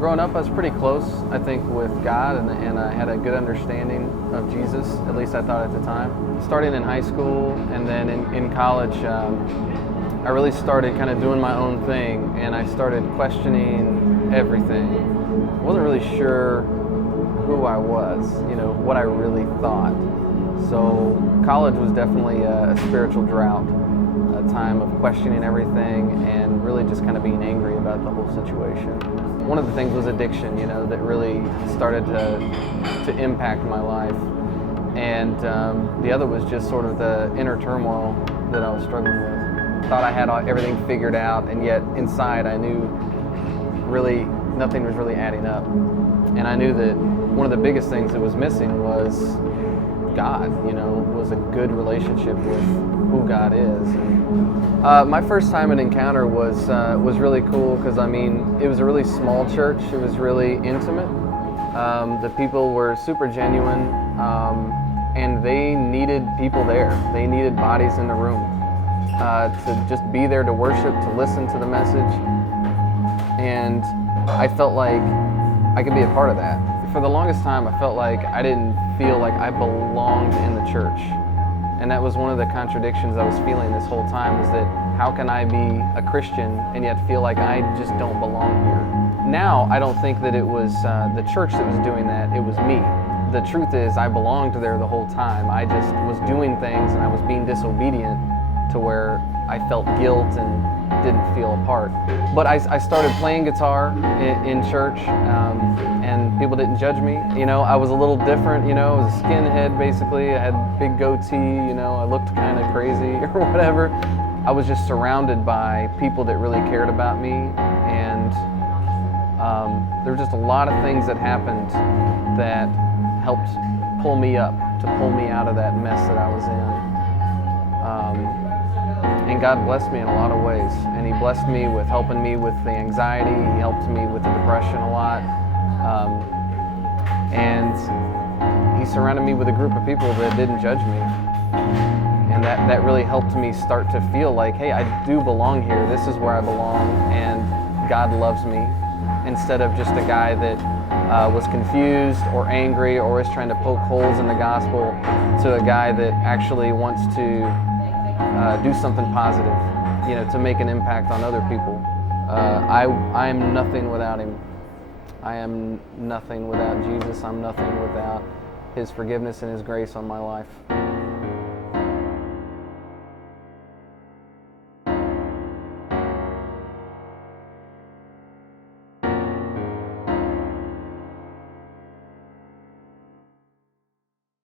Growing up, I was pretty close, I think, with God, and I had a good understanding of Jesus, at least I thought at the time. Starting in high school and then in college, I really started kind of doing my own thing, and I started questioning everything. I wasn't really sure who I was, what I really thought. So college was definitely a spiritual drought, a time of questioning everything and really just kind of being angry about the whole situation. One of the things was addiction, that really started to impact my life. And the other was just sort of the inner turmoil that I was struggling with. Thought I had everything figured out, and yet inside I knew really nothing was really adding up. And I knew that one of the biggest things that was missing was God, was a good relationship with who God is. And, my first time at Encounter was really cool because, it was a really small church. It was really intimate. The people were super genuine, and they needed people there. They needed bodies in the room to just be there to worship, to listen to the message. And I felt like I could be a part of that. For the longest time, I felt like I didn't feel like I belonged in the church. And that was one of the contradictions I was feeling this whole time, is that how can I be a Christian and yet feel like I just don't belong here? Now, I don't think that it was the church that was doing that, it was me. The truth is, I belonged there the whole time. I just was doing things and I was being disobedient to where I felt guilt and didn't feel a part. But I started playing guitar in church, and people didn't judge me. I was a little different, I was a skinhead basically. I had big goatee, I looked kind of crazy or whatever. I was just surrounded by people that really cared about me, and there were just a lot of things that happened that helped pull me up, to pull me out of that mess that I was in. And God blessed me in a lot of ways, and He blessed me with helping me with the anxiety. He helped me with the depression a lot, and He surrounded me with a group of people that didn't judge me, and that really helped me start to feel like, hey, I do belong here. This is where I belong, and God loves me, instead of just a guy that was confused or angry or is trying to poke holes in the gospel, to a guy that actually wants to do something positive, to make an impact on other people. I am nothing without Him. I am nothing without Jesus. I'm nothing without His forgiveness and His grace on my life.